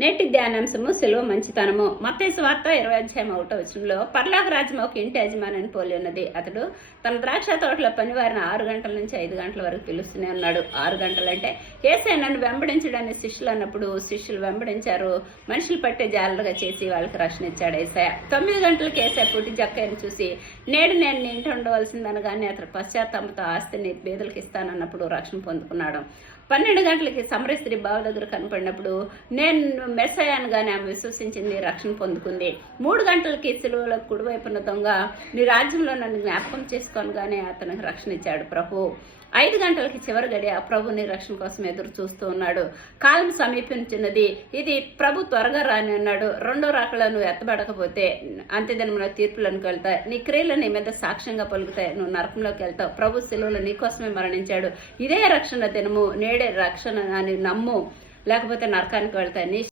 నేటి ధ్యానాంశము సెలవు మంచితనము. మత్తయి సువార్త 20:1 పరలోక రాజ్యం ఒక ఇంటి యజమానిని పోలి ఉన్నది. అతడు తన ద్రాక్ష తోటలో పనివారిని 6 గంటల నుంచి 5 గంటల వరకు పిలుస్తూనే ఉన్నాడు. 6 గంటలంటే యేసయ్య నన్ను వెంబడించడానికి శిష్యులు అన్నప్పుడు శిష్యులు వెంబడించారు. మనుషులు పట్టే జాలలుగా చేసి వాళ్ళకి రక్షణ ఇచ్చాడు యేసయ్య. 9 గంటలకు యేసయ్య పుట్టి జక్కయ్యను చూసి నేడు నేను నీ ఇంట ఉండవలసిందనగానే అతడు పశ్చాత్తాపంతో ఆస్తిని పేదలకు ఇస్తానన్నప్పుడు రక్షణ పొందుకున్నాడు. 12 గంటలకి సమరయ స్త్రీ బావ దగ్గర కనపడినప్పుడు నేను మెస్సయ్యనుగానే ఆమె విశ్వసించింది, రక్షణ పొందుకుంది. 3 గంటలకి సిలువలో కుడివైపున్న దొంగ నీ రాజ్యంలో నన్ను జ్ఞాపకం చేసుకోనగానే అతనికి రక్షణ ఇచ్చాడు ప్రభు. 5 గంటలకి చివరి గడియ ప్రభు నీ రక్షణ కోసం ఎదురు చూస్తూ ఉన్నాడు. కాలం సమీపించినది, ఇది ప్రభు త్వరగా రాని అన్నాడు. రెండో రాకలో నువ్వు ఎత్తబడకపోతే అంత్యదినమున తీర్పులకు వెళ్తాయి. నీ క్రియలు నీ మీద సాక్ష్యంగా పలుకుతాయి. నువ్వు నరకంలోకి వెళ్తావు. ప్రభు సిలువలో నీ కోసమే మరణించాడు. ఇదే రక్షణ దినము, నేడే రక్షణ అని నమ్ము, లేకపోతే నరకానికి వెళ్తాయి. నీ